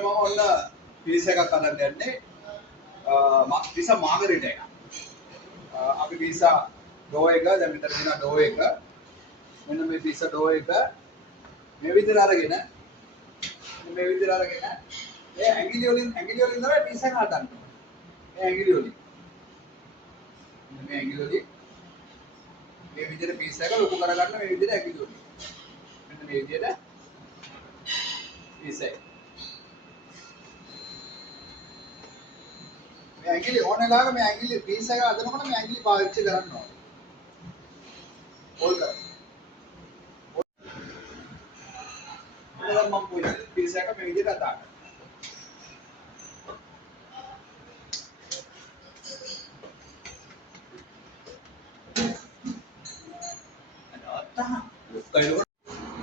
මම ඔන්න පීස් එකක් හදන්න යන්නේ. පීසා මාගරිටා එක. අපි පීසා ඩෝ එක දැන් මෙතන තියෙන ඩෝ එක. මෙන්න මේ පීසා ඩෝ එක මේ විදිහට අරගෙන මේ ඇඟිලි වලින් තමයි පීසා එක හදන්නේ. මේ ඇඟිලි වලින්. මේ ඇඟිලි වලින් මේ විදිහට පීසා එක ලොකු කරගන්න මේ විදිහට ඇඟිලි වලින්. මෙන්න මේ විදිහට පීසා එක. මේ ඇඟිලි ඕනෙලාක මේ ඇඟිලි පීස් එක හදනකොට මේ ඇඟිලි පාවිච්චි කරන්න ඕනේ. හොල් කරන්න. ඔයාලා මම පොඩි පීස් එක මේ විදිහට අතාගන්න.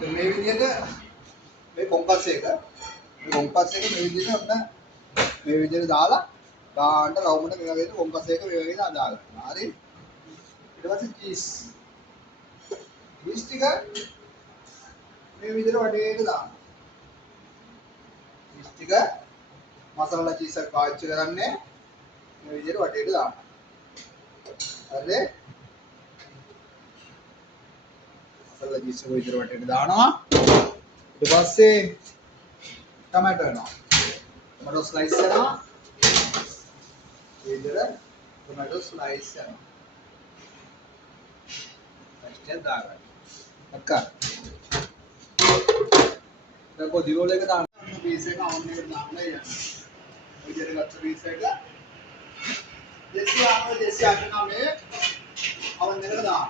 මේ විදිහට මේ කොම්පස් එක මේ විදිහට ඔන්න මේ විදිහට දාලා ගාන්න රවුමට මේ වගේ කොම්පස් එක මේ වගේ දාගන්න. හරි. ඊට පස්සේ චීස් ටික මේ විදිහට වටේට දාන්න. චීස් ටික මසාලා චීස් එක පාවිච්චි කරන්නේ මේ විදිහට වටේට දාන්න. හරි. මසාලා චීස් එක විදිහට වටේට දානවා. ඊට පස්සේ ටොමැටෝ එනවා. ටොමැටෝ ස්ලයිස් කරනවා. විදිහට ටොමැටෝ ස්ලයිස් කරනවා. ස්ලයිස් දාගන්න. අක්කා. දැන් කොහොමද දිවෝල එක දාන්න පීස් එක අවුන් එකට දාන්න යන්නේ. විදිහට ගත්ත පීස් එක 209 අවුන් එකට දාන්න.